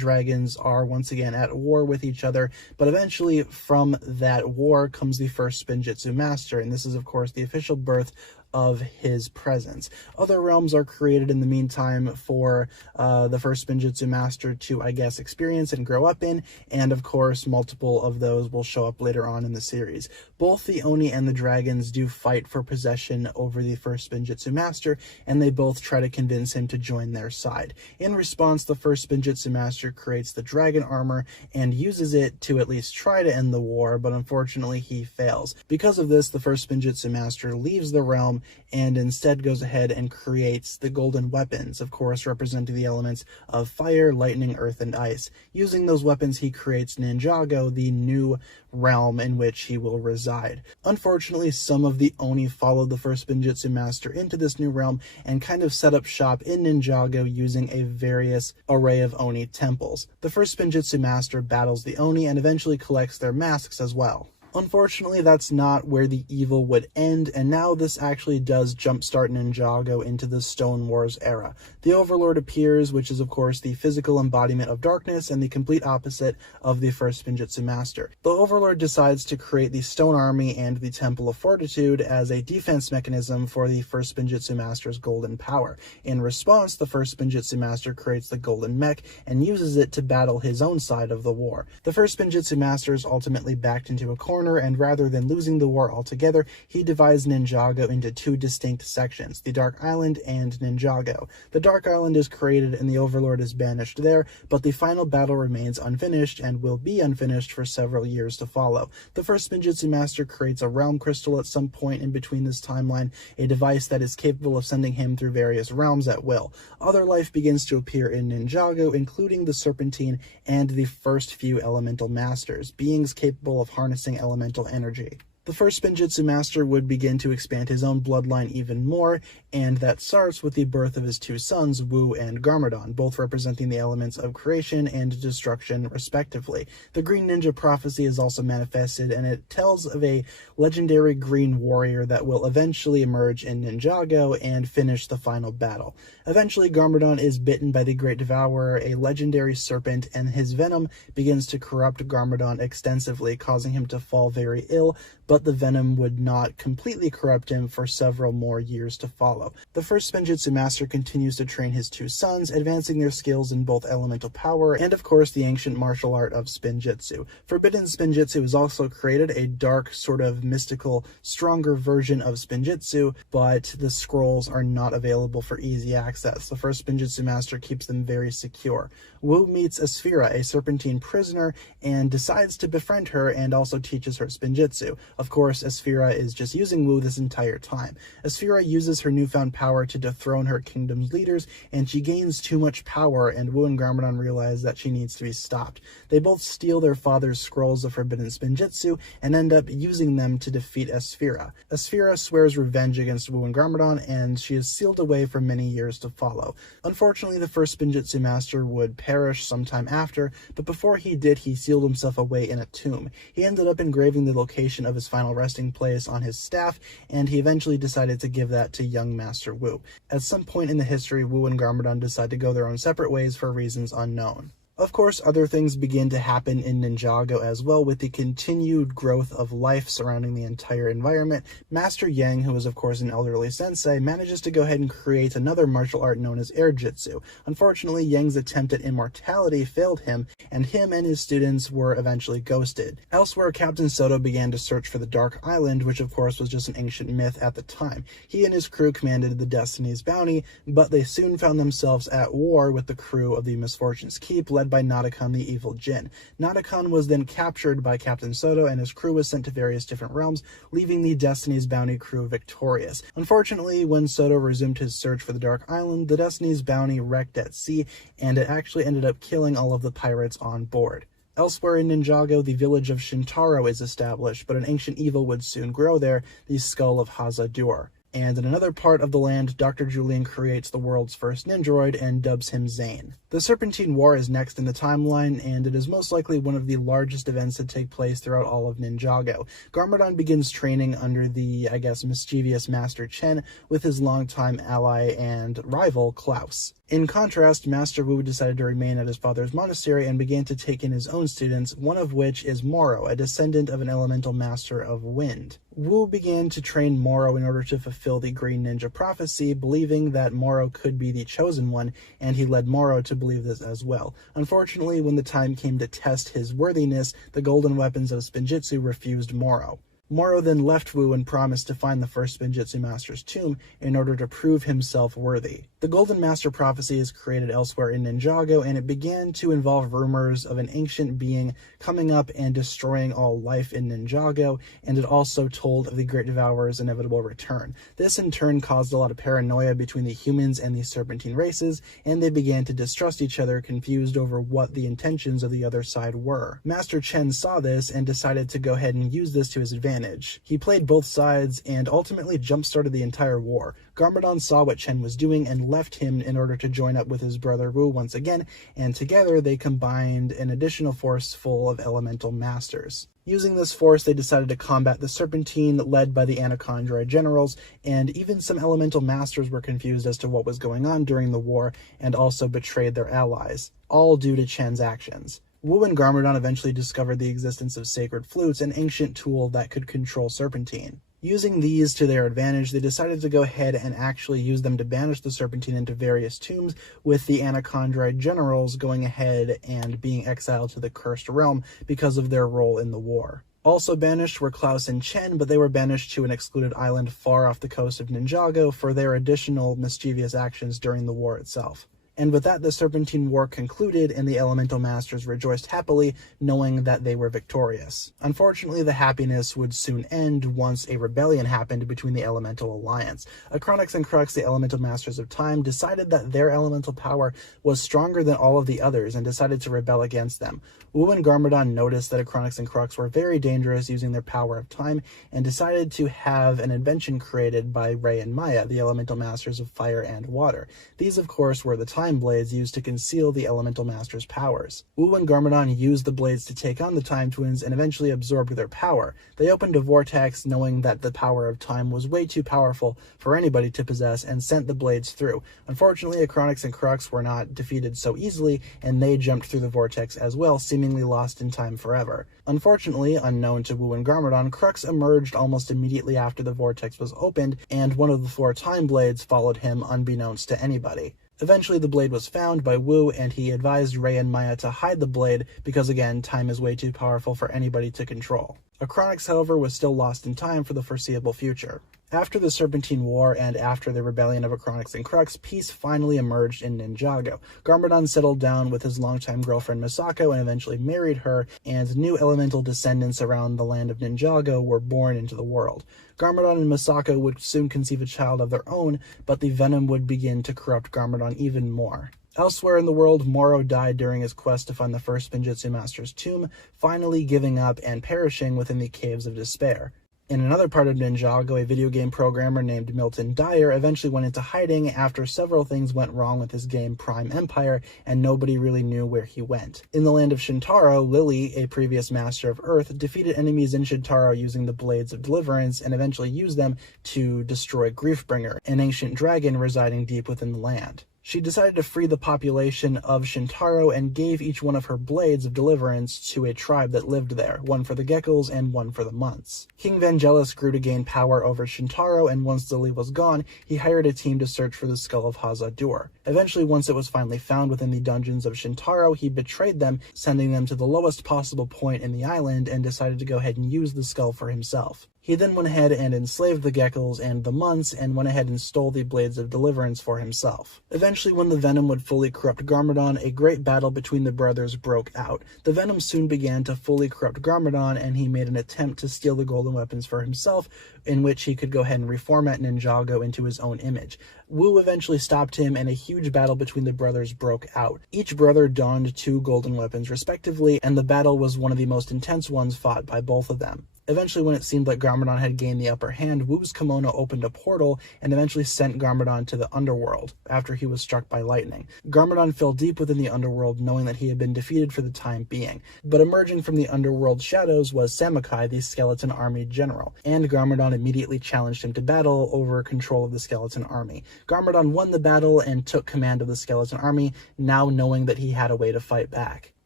dragons are once again at war with each other, but eventually from that war comes the first Spinjitzu Master, and this is of course the official birth of his presence. Other realms are created in the meantime for the first Spinjitzu Master to, I guess, experience and grow up in, and of course multiple of those will show up later on in the series. Both the Oni and the dragons do fight for possession over the first Spinjitzu Master, and they both try to convince him to join their side. In response, the first Spinjitzu Master creates the dragon armor and uses it to at least try to end the war, but unfortunately he fails. Because of this, the first Spinjitzu Master leaves the realm and instead goes ahead and creates the golden weapons, of course representing the elements of fire, lightning, earth, and ice. Using those weapons, he creates Ninjago, the new realm in which he will reside. Unfortunately, some of the Oni followed the first Spinjitzu Master into this new realm and kind of set up shop in Ninjago using a various array of Oni temples. The first Spinjitzu Master battles the Oni and eventually collects their masks as well. Unfortunately, that's not where the evil would end, and now this actually does jumpstart Ninjago into the Stone Wars era. The Overlord appears, which is of course the physical embodiment of darkness and the complete opposite of the first Spinjitzu Master. The Overlord decides to create the Stone Army and the Temple of Fortitude as a defense mechanism for the first Spinjitzu Master's golden power. In response, the first Spinjitzu Master creates the Golden Mech and uses it to battle his own side of the war. The first Spinjitzu Master is ultimately backed into a corner, and rather than losing the war altogether, he divides Ninjago into two distinct sections, the Dark Island and Ninjago. The Dark Island is created and the Overlord is banished there, but the final battle remains unfinished and will be unfinished for several years to follow. The first Spinjitzu Master creates a realm crystal at some point in between this timeline, a device that is capable of sending him through various realms at will. Other life begins to appear in Ninjago, including the Serpentine and the first few Elemental Masters, beings capable of harnessing elemental energy. The first Spinjitzu Master would begin to expand his own bloodline even more, and that starts with the birth of his two sons, Wu and Garmadon, both representing the elements of creation and destruction respectively. The Green Ninja Prophecy is also manifested, and it tells of a legendary green warrior that will eventually emerge in Ninjago and finish the final battle. Eventually, Garmadon is bitten by the Great Devourer, a legendary serpent, and his venom begins to corrupt Garmadon extensively, causing him to fall very ill, but the venom would not completely corrupt him for several more years to follow. The first Spinjitzu Master continues to train his two sons, advancing their skills in both elemental power and of course the ancient martial art of Spinjitzu. Forbidden Spinjitzu is also created, a dark, sort of mystical, stronger version of Spinjitzu, but the scrolls are not available for easy access. The first Spinjitzu Master keeps them very secure. Wu meets Asphira, a Serpentine prisoner, and decides to befriend her and also teaches her Spinjitzu. Of course, Asphira is just using Wu this entire time. Asphira uses her newfound power to dethrone her kingdom's leaders, and she gains too much power, and Wu and Garmadon realize that she needs to be stopped. They both steal their father's scrolls of forbidden Spinjitzu and end up using them to defeat Asphira. Asphira swears revenge against Wu and Garmadon, and she is sealed away for many years to follow. Unfortunately, the first Spinjitzu Master would perish sometime after, but before he did, he sealed himself away in a tomb. He ended up engraving the location of his final resting place on his staff, and he eventually decided to give that to young Master Wu. At some point in the history, Wu and Garmadon decide to go their own separate ways for reasons unknown. Of course, other things begin to happen in Ninjago as well, with the continued growth of life surrounding the entire environment. Master Yang, who is of course an elderly sensei, manages to go ahead and create another martial art known as Air Jitsu. Unfortunately, Yang's attempt at immortality failed him, and him and his students were eventually ghosted. Elsewhere, Captain Soto began to search for the Dark Island, which of course was just an ancient myth at the time. He and his crew commanded the Destiny's Bounty, but they soon found themselves at war with the crew of the Misfortune's Keep, led by Nadakon the Evil Jinn. Nadakon was then captured by Captain Soto, and his crew was sent to various different realms, leaving the Destiny's Bounty crew victorious. Unfortunately, when Soto resumed his search for the Dark Island, the Destiny's Bounty wrecked at sea, and it actually ended up killing all of the pirates on board. Elsewhere in Ninjago, the village of Shintaro is established, but an ancient evil would soon grow there, the Skull of Hazadur. And in another part of the land, Dr. Julian creates the world's first ninjaroid and dubs him Zane. The Serpentine War is next in the timeline, and it is most likely one of the largest events that take place throughout all of Ninjago. Garmadon begins training under the, mischievous Master Chen with his longtime ally and rival, Klaus. In contrast, Master Wu decided to remain at his father's monastery and began to take in his own students, one of which is Moro, a descendant of an elemental master of wind. Wu began to train Moro in order to fulfill the Green Ninja prophecy, believing that Moro could be the chosen one, and he led Moro to believe this as well. Unfortunately, when the time came to test his worthiness, the golden weapons of Spinjitzu refused Moro. Moro then left Wu and promised to find the first Spinjitzu Master's tomb in order to prove himself worthy. The Golden Master prophecy is created elsewhere in Ninjago, and it began to involve rumors of an ancient being coming up and destroying all life in Ninjago, and it also told of the Great Devourer's inevitable return. This in turn caused a lot of paranoia between the humans and the Serpentine races, and they began to distrust each other, confused over what the intentions of the other side were. Master Chen saw this and decided to go ahead and use this to his advantage. He played both sides and ultimately jump-started the entire war. Garmadon saw what Chen was doing and left him in order to join up with his brother Wu once again, and together they combined an additional force full of elemental masters. Using this force, they decided to combat the Serpentine, led by the Anachondroid generals, and even some elemental masters were confused as to what was going on during the war and also betrayed their allies, all due to Chen's actions. Wu and Garmadon eventually discovered the existence of sacred flutes, an ancient tool that could control Serpentine. Using these to their advantage, they decided to go ahead and actually use them to banish the Serpentine into various tombs, with the Anachondroid generals going ahead and being exiled to the Cursed Realm because of their role in the war. Also banished were Klaus and Chen, but they were banished to an excluded island far off the coast of Ninjago for their additional mischievous actions during the war itself. And with that, the Serpentine War concluded, and the Elemental Masters rejoiced happily, knowing that they were victorious. Unfortunately, the happiness would soon end once a rebellion happened between the Elemental Alliance. Acronix and Crux, the Elemental Masters of Time, decided that their elemental power was stronger than all of the others and decided to rebel against them. Wu and Garmadon noticed that Acronix and Crux were very dangerous using their power of time and decided to have an invention created by Rei and Maya, the Elemental Masters of Fire and Water. These, of course, were the Time Blades used to conceal the Elemental Master's powers. Wu and Garmadon used the blades to take on the Time Twins and eventually absorbed their power. They opened a vortex knowing that the power of time was way too powerful for anybody to possess and sent the blades through. Unfortunately, Acronix and Crux were not defeated so easily, and they jumped through the vortex as well, seemingly lost in time forever. Unfortunately, unknown to Wu and Garmadon, Crux emerged almost immediately after the vortex was opened, and one of the 4 Time Blades followed him unbeknownst to anybody. Eventually, the blade was found by Wu, and he advised Rei and Maya to hide the blade because, again, time is way too powerful for anybody to control. Acronix, however, was still lost in time for the foreseeable future. After the Serpentine War and after the rebellion of Acronix and Crux, peace finally emerged in Ninjago. Garmadon settled down with his longtime girlfriend Misako and eventually married her, and new elemental descendants around the land of Ninjago were born into the world. Garmadon and Misako would soon conceive a child of their own, but the venom would begin to corrupt Garmadon even more. Elsewhere in the world, Moro died during his quest to find the first Spinjitzu Master's tomb, finally giving up and perishing within the Caves of Despair. In another part of Ninjago, a video game programmer named Milton Dyer eventually went into hiding after several things went wrong with his game Prime Empire, and nobody really knew where he went. In the land of Shintaro, Lily, a previous master of Earth, defeated enemies in Shintaro using the Blades of Deliverance and eventually used them to destroy Griefbringer, an ancient dragon residing deep within the land. She decided to free the population of Shintaro and gave each one of her blades of deliverance to a tribe that lived there, one for the Geckos and one for the Months. King Vangelis grew to gain power over Shintaro, and once Lily was gone, he hired a team to search for the skull of Hazadur. Eventually, once it was finally found within the dungeons of Shintaro, he betrayed them, sending them to the lowest possible point in the island, and decided to go ahead and use the skull for himself. He then went ahead and enslaved the Geckos and the Months, and went ahead and stole the Blades of Deliverance for himself. Eventually, when the venom would fully corrupt Garmadon, a great battle between the brothers broke out. The venom soon began to fully corrupt Garmadon, and he made an attempt to steal the golden weapons for himself, in which he could go ahead and reformat Ninjago into his own image. Wu eventually stopped him, and a huge battle between the brothers broke out. Each brother donned 2 golden weapons respectively, and the battle was one of the most intense ones fought by both of them. Eventually, when it seemed like Garmadon had gained the upper hand, Wu's kimono opened a portal and eventually sent Garmadon to the underworld after he was struck by lightning. Garmadon fell deep within the underworld, knowing that he had been defeated for the time being. But emerging from the underworld shadows was Samakai, the skeleton army general, and Garmadon immediately challenged him to battle over control of the skeleton army. Garmadon won the battle and took command of the skeleton army, now knowing that he had a way to fight back.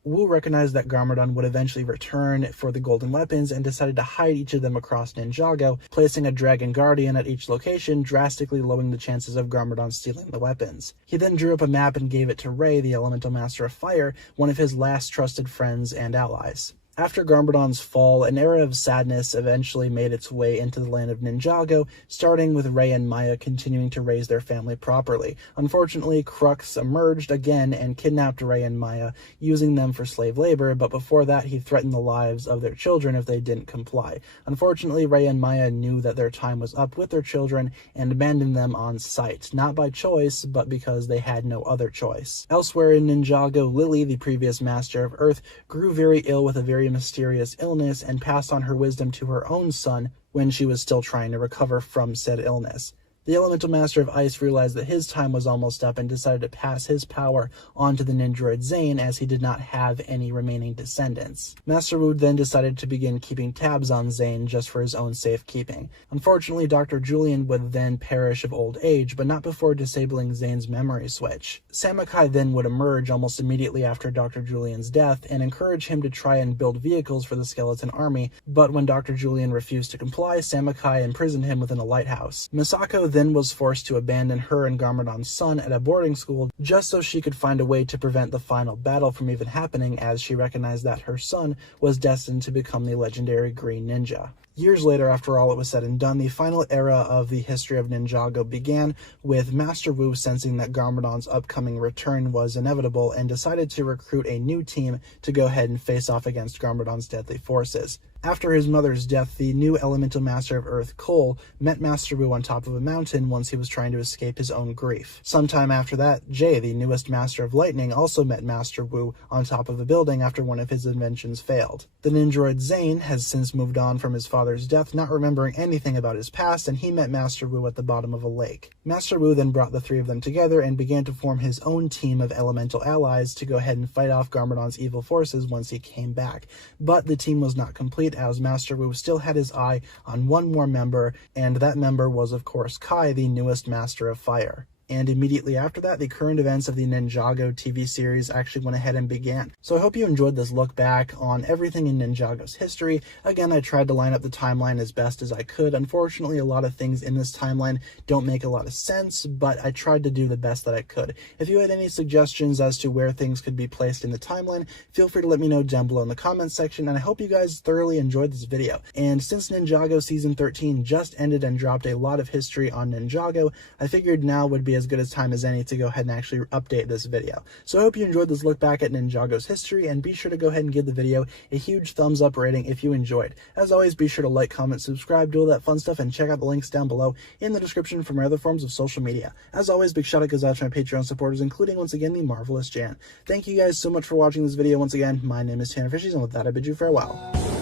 Wu recognized that Garmadon would eventually return for the golden weapons and decided to hide each of them across Ninjago, placing a dragon guardian at each location, drastically lowering the chances of Garmadon stealing the weapons. He then drew up a map and gave it to Ray, the elemental master of fire, one of his last trusted friends and allies. After Garmadon's fall, an era of sadness eventually made its way into the land of Ninjago, starting with Ray and Maya continuing to raise their family properly. Unfortunately, Crux emerged again and kidnapped Ray and Maya, using them for slave labor, but before that he threatened the lives of their children if they didn't comply. Unfortunately, Ray and Maya knew that their time was up with their children and abandoned them on sight, not by choice, but because they had no other choice. Elsewhere in Ninjago, Lily, the previous master of Earth, grew very ill with a very mysterious illness and passed on her wisdom to her own son when she was still trying to recover from said illness. The elemental master of ice realized that his time was almost up and decided to pass his power on to the ninjroid Zane, as he did not have any remaining descendants. Master Wu then decided to begin keeping tabs on Zane just for his own safekeeping. Unfortunately, Dr. Julian would then perish of old age, but not before disabling Zane's memory switch. Samakai then would emerge almost immediately after Dr. Julian's death and encourage him to try and build vehicles for the skeleton army, but when Dr. Julian refused to comply, Samakai imprisoned him within a lighthouse. Misako then was forced to abandon her and Garmadon's son at a boarding school just so she could find a way to prevent the final battle from even happening, as she recognized that her son was destined to become the legendary Green Ninja. Years later, after all it was said and done, the final era of the history of Ninjago began, with Master Wu sensing that Garmadon's upcoming return was inevitable and decided to recruit a new team to go ahead and face off against Garmadon's deadly forces. After his mother's death, the new elemental master of Earth, Cole, met Master Wu on top of a mountain once he was trying to escape his own grief. Sometime after that, Jay, the newest master of lightning, also met Master Wu on top of a building after one of his inventions failed. The ninjroid Zane has since moved on from his father's death, not remembering anything about his past, and he met Master Wu at the bottom of a lake. Master Wu then brought the three of them together and began to form his own team of elemental allies to go ahead and fight off Garmadon's evil forces once he came back. But the team was not complete, as Master Wu still had his eye on one more member, and that member was of course Kai, the newest master of fire. And immediately after that, the current events of the Ninjago TV series actually went ahead and began. So I hope you enjoyed this look back on everything in Ninjago's history. Again, I tried to line up the timeline as best as I could. Unfortunately, a lot of things in this timeline don't make a lot of sense, but I tried to do the best that I could. If you had any suggestions as to where things could be placed in the timeline, feel free to let me know down below in the comments section, and I hope you guys thoroughly enjoyed this video. And since Ninjago Season 13 just ended and dropped a lot of history on Ninjago, I figured now would be as good a time as any to go ahead and actually update this video. So I hope you enjoyed this look back at Ninjago's history, and be sure to go ahead and give the video a huge thumbs up rating if you enjoyed. As always, be sure to like, comment, subscribe, do all that fun stuff, and check out the links down below in the description for my other forms of social media. As always, big shout out goes out to my Patreon supporters, including once again the Marvelous Jan. Thank you guys so much for watching this video once again. My name is Tanner Fishies, and with that I bid you farewell.